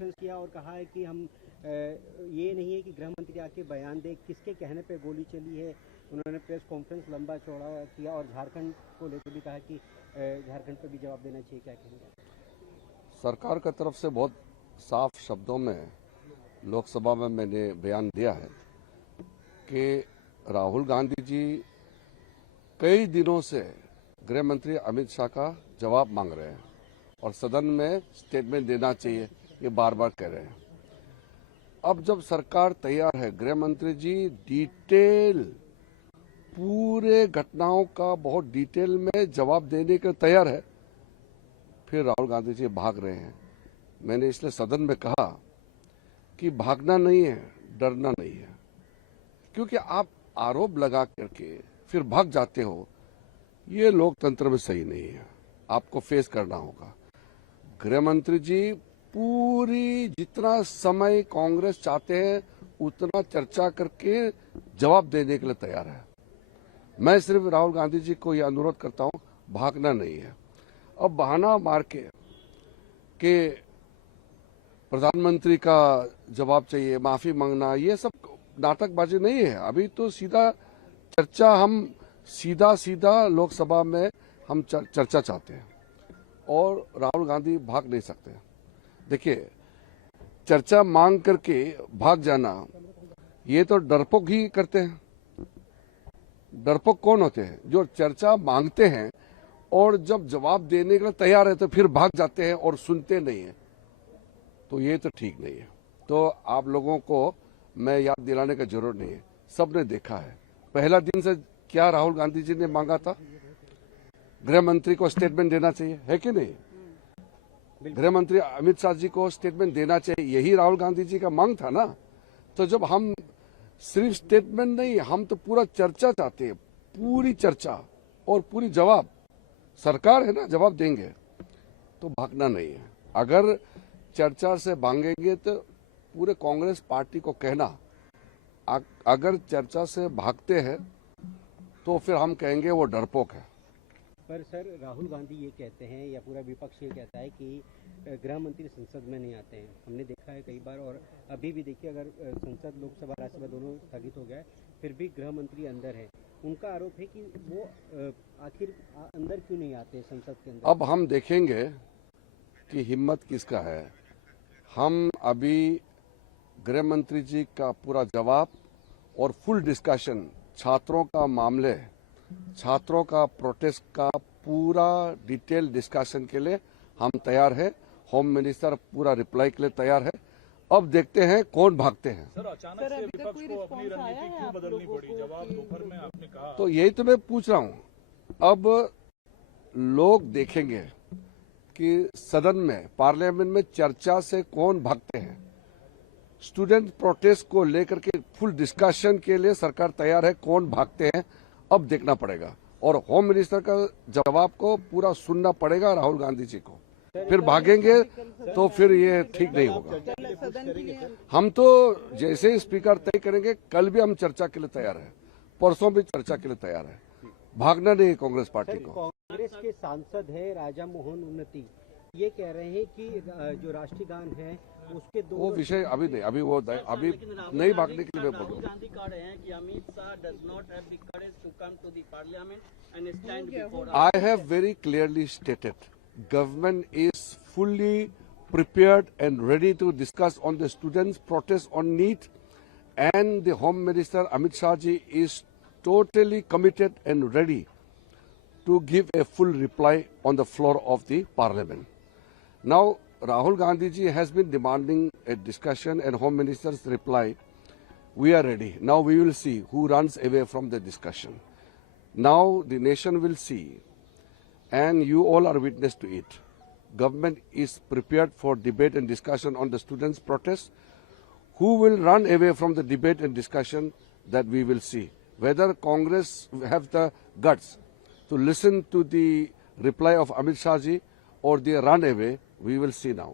Conference किया और कहा है कि हम ये नहीं है कि गृह मंत्री आके बयान दे किसके कहने पे गोली चली है। उन्होंने प्रेस कॉन्फ्रेंस लंबा चौड़ा किया और झारखंड को लेकर भी कहा कि झारखंड पे भी जवाब देना चाहिए। क्या कहेंगे? सरकार की तरफ से बहुत साफ शब्दों में लोकसभा में मैंने बयान दिया है कि राहुल गांधी जी कई दिनों से गृह मंत्री अमित शाह का जवाब मांग रहे हैं और सदन में स्टेटमेंट देना चाहिए, ये बार बार कह रहे हैं। अब जब सरकार तैयार है, गृह मंत्री जी डिटेल पूरे घटनाओं का बहुत डिटेल में जवाब देने के तैयार है, फिर राहुल गांधी जी भाग रहे हैं। मैंने इसलिए सदन में कहा कि भागना नहीं है, डरना नहीं है, क्योंकि आप आरोप लगा करके फिर भाग जाते हो, ये लोकतंत्र में सही नहीं है। आपको फेस करना होगा। गृह मंत्री जी पूरी जितना समय कांग्रेस चाहते हैं उतना चर्चा करके जवाब देने के लिए तैयार है। मैं सिर्फ राहुल गांधी जी को यह अनुरोध करता हूं, भागना नहीं है। अब बहाना मार के प्रधानमंत्री का जवाब चाहिए, माफी मांगना, ये सब नाटकबाजी नहीं है। अभी तो सीधा चर्चा, हम सीधा लोकसभा में हम चर्चा चाहते हैं और राहुल गांधी भाग नहीं सकते। देखिए, चर्चा मांग करके भाग जाना, ये तो डरपोक ही करते हैं। डरपोक कौन होते हैं? जो चर्चा मांगते हैं और जब जवाब देने के लिए तैयार है तो फिर भाग जाते हैं और सुनते नहीं है। तो ये तो ठीक नहीं है। तो आप लोगों को मैं याद दिलाने का जरूरत नहीं है, सबने देखा है। पहला दिन से क्या राहुल गांधी जी ने मांगा था? गृह मंत्री को स्टेटमेंट देना चाहिए, है कि नहीं? गृह मंत्री अमित शाह जी को स्टेटमेंट देना चाहिए, यही राहुल गांधी जी का मांग था ना। तो जब हम सिर्फ स्टेटमेंट नहीं, हम तो पूरा चर्चा चाहते हैं, पूरी चर्चा और पूरी जवाब। सरकार है ना, जवाब देंगे, तो भागना नहीं है। अगर चर्चा से भागेंगे तो पूरे कांग्रेस पार्टी को कहना, अगर चर्चा से भागते हैं तो फिर हम कहेंगे वो डरपोक है। पर सर, राहुल गांधी ये कहते हैं या पूरा विपक्ष ये कहता है कि गृह मंत्री संसद में नहीं आते हैं। हमने देखा है कई बार, और अभी भी देखिए, अगर संसद, लोकसभा, राज्यसभा दोनों स्थगित हो गया फिर भी गृह मंत्री अंदर है। उनका आरोप है कि वो आखिर अंदर क्यों नहीं आते संसद के अंदर। अब हम देखेंगे कि हिम्मत किसका है। हम अभी गृह मंत्री जी का पूरा जवाब और फुल डिस्कशन, छात्रों का मामले, छात्रों का प्रोटेस्ट का पूरा डिटेल डिस्कशन के लिए हम तैयार है। होम मिनिस्टर पूरा रिप्लाई के लिए तैयार है। अब देखते हैं कौन भागते हैं। सर, अचानक से विपक्ष को अपनी रणनीति क्यों बदलनी पड़ी? जवाब दोपहर में आपने कहा। तो यही तो मैं पूछ रहा हूं। अब लोग देखेंगे कि सदन में, पार्लियामेंट में चर्चा से कौन भागते हैं। स्टूडेंट प्रोटेस्ट को लेकर के फुल डिस्कशन के लिए सरकार तैयार है, कौन भागते हैं अब देखना पड़ेगा। और होम मिनिस्टर का जवाब को पूरा सुनना पड़ेगा राहुल गांधी जी को। फिर भागेंगे तो फिर ये ठीक नहीं होगा। हम तो जैसे ही स्पीकर तय करेंगे, कल भी हम चर्चा के लिए तैयार है, परसों भी चर्चा के लिए तैयार है। भागना नहीं कांग्रेस पार्टी को। कांग्रेस के सांसद है राजा मोहन उन्नति, ये कह रहे हैं कि जो राष्ट्रीय गान है उसके दो, वो विषय अभी नहीं, अभी वो अभी नहीं भागने के लिए मैं बोल रहा हूँ। गांधी कह रहे हैं कि Amit Shah does not have the courage to come to the parliament and stand before us. I have very clearly stated, government is fully prepared and ready to discuss on the students' protest on NEET, and the Home Minister Amit Shah ji is totally committed and ready to give a full reply on the floor of the Parliament. Now, Rahul Gandhi ji has been demanding a discussion and Home Minister's reply. We are ready. Now we will see who runs away from the discussion. Now the nation will see, and you all are witness to it. Government is prepared for debate and discussion on the students' protest. Who will run away from the debate and discussion, that we will see. Whether Congress have the guts to listen to the reply of Amit Shah ji or they run away, we will see now.